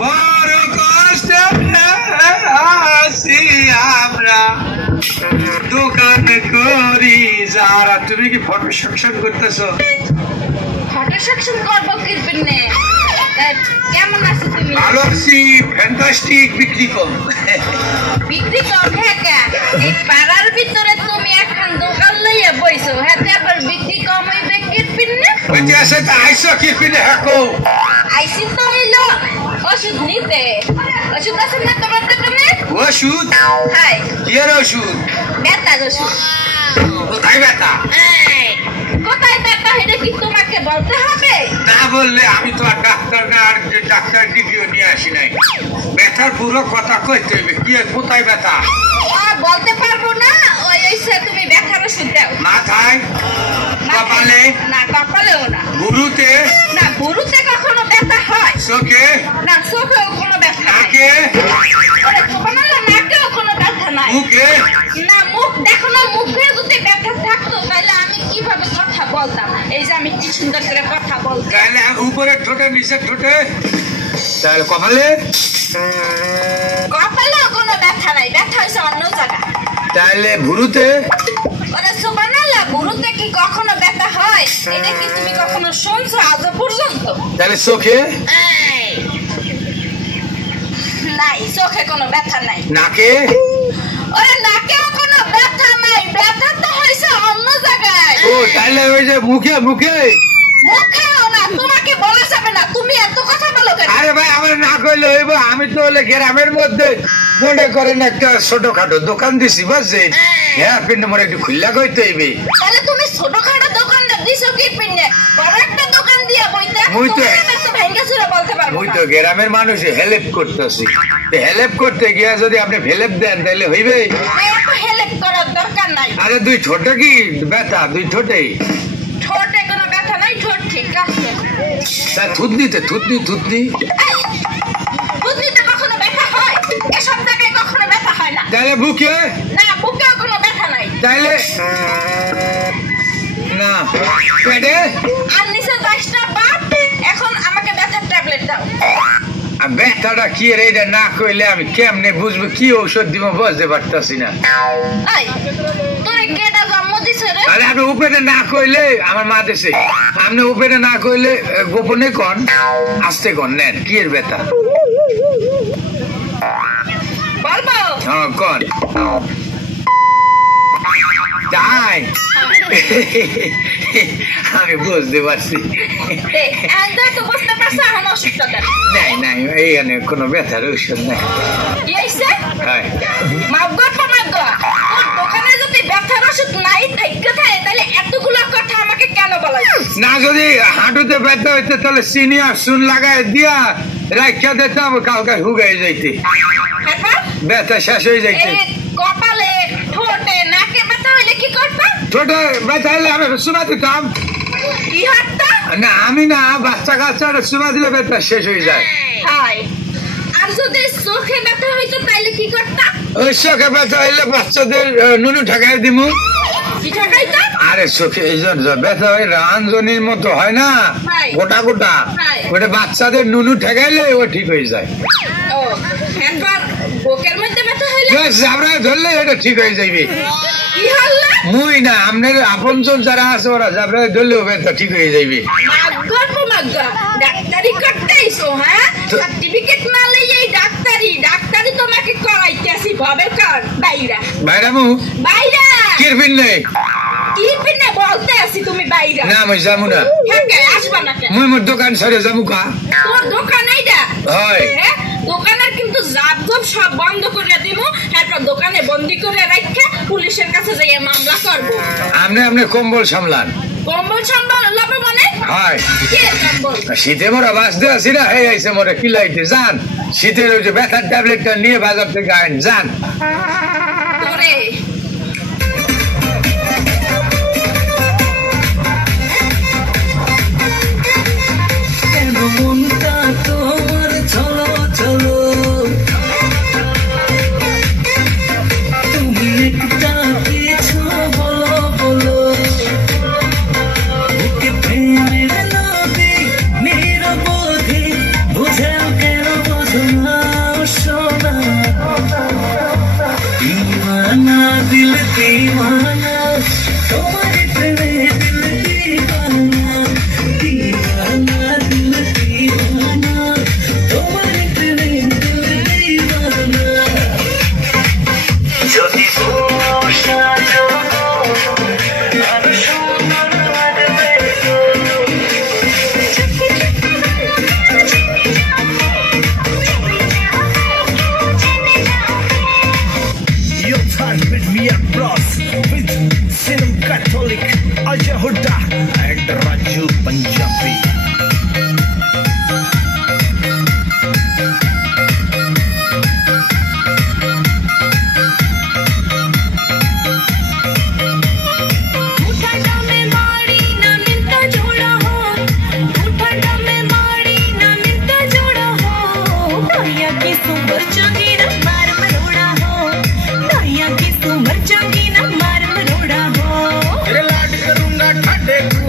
বড় কষ্টে আছি আমরা দোকান করি যারা। তুমি কি ফটো সেকশন করতেছো? ফটো সেকশন করব কিরপিনে। কেমন আছো তুমি? ভালো আছি, ফ্যান্টাস্টিক। বিক্রি কম। বিক্রি কম ঢাকা। এই পাড়ার ভিতরে তুমি এখন দোকান লইয়া বইছো, হাতে আবার বিক্রি কম হইবে কিরপিনে? ওই যে আছে তা আইসো কিরপিনে হাকো। আইসি তো হইলো ওষুধ নিতে। ওষুধ আছে না তোমার দোকানে? ওষুধ? হাই কি এর ওষুধ? ব্যথার ওষুধ। কোথায় ব্যথা? কোথায় ব্যথা এটা কি তোমাকে বলতে হবে? না বললে আমি তো আর ডাক্তার না, আর ডাক্তার ডিগ্রিও নিয়ে আসি নাই। ব্যথার পুরো কথা কইতে হইবে। কি কোথায় ব্যথা? বলতে পারবো না। ওই এসে তুমি ব্যথার ওষুধ দাও। মাথায়? কপালে? না কপালেও না। গুরুতে? না গুরুতে কখনো ব্যথা হয়। চোখে? না চোখেও কোনো ব্যথা নাই। নাকে? ওরে কপালে নাকেও কোনো ব্যথা নাই। মুখে? না মুখ দেখো না, মুখে যদি ব্যথা থাকতো তাহলে আমি কিভাবে কথা বলতাম? এই যে আমি কি সুন্দর করে কথা বলছি। তাহলে উপরে ঠোঁটে নিচে ঠোঁটে? তাহলে কপালে? কপালেও কোনো ব্যথা নাই, ব্যথা হয়েছে অন্য জায়গা। তাহলে ভুরুতে? ওরে সুবহানাল্লাহ, ভুরুতে কি কখনো ব্যথা হয়? এটা কি তুমি কখনো শুনছো আজ পর্যন্ত? তাহলে চোখে? নাই, চোখে কোনো ব্যথা নাই। নাকে? ওরে নাকেও কোনো ব্যথা নাই, ব্যথা তো হয়েছে অন্য জায়গায়। ও তাহলে ওই যে মুখে? মুখেও না, তোমাকে বলা যাবে না। তুমি এত কথা বলো কেন? আরে ভাই আমার না কইলে হইব। আমি তো হলে গ্রামের মধ্যে মনে করেন একটা ছোটখাটো দোকান দিছি, বুঝছেন? হ্যাঁ পিন্ডে মনে একটু খুল্লা কইতে হইবে। তাহলে তুমি ছোটখাটো দোকানটা দিছো কি পিন্ডে? বড় একটা দোকান দিয়া বইতে বলতে পারবো। ওই তো গ্রামের মানুষ হেল্প করতেছি। হেল্প করতে গিয়া যদি আপনি হেল্প দেন তাহলে হইবে? হেল্প করার দরকার নাই। আরে দুই ঠোঁটে কি ব্যথা? দুই ঠোঁটেই? ঠোঁটে কোনো ব্যথা নাই, ঠোঁট ঠিক আছে। তা থুতনিতে? থুতনি? থুতনিতে কখনো ব্যথা হয়? এসব জায়গায় কখনো ব্যথা হয় না। তাহলে বুকে? না বুকেও কোনো ব্যথা নাই। তাহলে না পেটে? আর নিচে 10টা বাপ। এখন আমাকে ব্যথার ট্যাবলেট দাও। ব্যথাটা কি রে? এটা না কইলে আমি কেমনে বুঝবো? কি ঔষধ দিব বুঝতে পারতাছি না। তোরে কেডা জন্ম দিছে রে? আরে আপনি উপরে না কইলে আমার মা দেশে, আপনি উপরে না কইলে গোপনে কন, আস্তে কন। নেন কি এর ব্যথা? বলবো? হ্যাঁ কন। তাই আমি বুঝতে পারছি। তো বুঝতে পারছো আমার অসুখটা? নাই নাই, এইখানে কোনো ব্যথার ঔষধ নাই। কি হইছে? মাগো মাগো, তোর দোকানে যদি ব্যথার ওষুধ নাই থাকে তাহলে এতগুলো কথা আমাকে কেন বলাই? না যদি হাঁটুতে ব্যথা হইতে তাহলে চিনি আর চুন লাগাই দিয়া রাখা দিতাম, কালকে হুগাই যাইতে, ব্যথা শেষ হয়ে যাইতে। কপালে, ঠোঁটে, নাকে ব্যথা হইলে কি করতাম? ঠোঁটে ব্যথা হলে আমি চুমা দিতাম। কি হাতটা? না আমি না, বাচ্চা কাচ্চা চুমা দিলে ব্যথা শেষ হয়ে যায়। আর যদি চোখে ব্যথা হইতো তাইলে কি করতাম? ওই চোখে ব্যথা হইলে বাচ্চাদের নুনু ঠাকাই দিমু। কি ঠাকাইতাম? আরে চোখে এই ব্যথা হয় রাঞ্জনির মতো হয় না, গোটা গোটা, ওটা বাচ্চাদের নুনু ঠেকাইলে ও ঠিক হয়ে যায়। ও একবার বুকের মধ্যে ব্যথা হইলে জাবরায় ধরলে এটা ঠিক হয়ে যাবে। কি হলো? মুই না, আপনার আপনজন যারা আছে ওরা জাবরায় ধরলেও ব্যথা ঠিক হয়ে যাবে। ডাক্তারি করতেইছো? হ্যাঁ, সার্টিফিকেট না লইয়ে ডাক্তারি তোমাকে করাইতেছি। ভাবে কর বাইরা বাইরামু বাইরা কিরপিন নেই কিরপিনে বলতে আছি তুমি বাইরা। না আমি যাবো না। আসবা না কেন? মুই মোর দোকান ছেড়ে যাবো। কা তোর দোকান এইটা? হয়। দোকানের কিন্তু জাপ সব বন্ধ করে দিমু। এরপর দোকানে বন্দি করে রাখা পুলিশের কাছে যাইয়া মামলা করবো। আপনি কম্বল সামলান। কম্বল সামলাবে মানে? হয় কে কম্বল? শীতে মোরা বাঁচতে আছি না, হে আইসে মোরা কিলাইতে। যান শীতের ওই যে ব্যথার ট্যাবলেটটা নিয়ে বাজার থেকে আইন। যান। তোরে মনটা তোমার চলো চলো, তুমি একটা কিছু বলো বলো, বুকে প্রেমের নদী নিরবধি বুঝে দেখো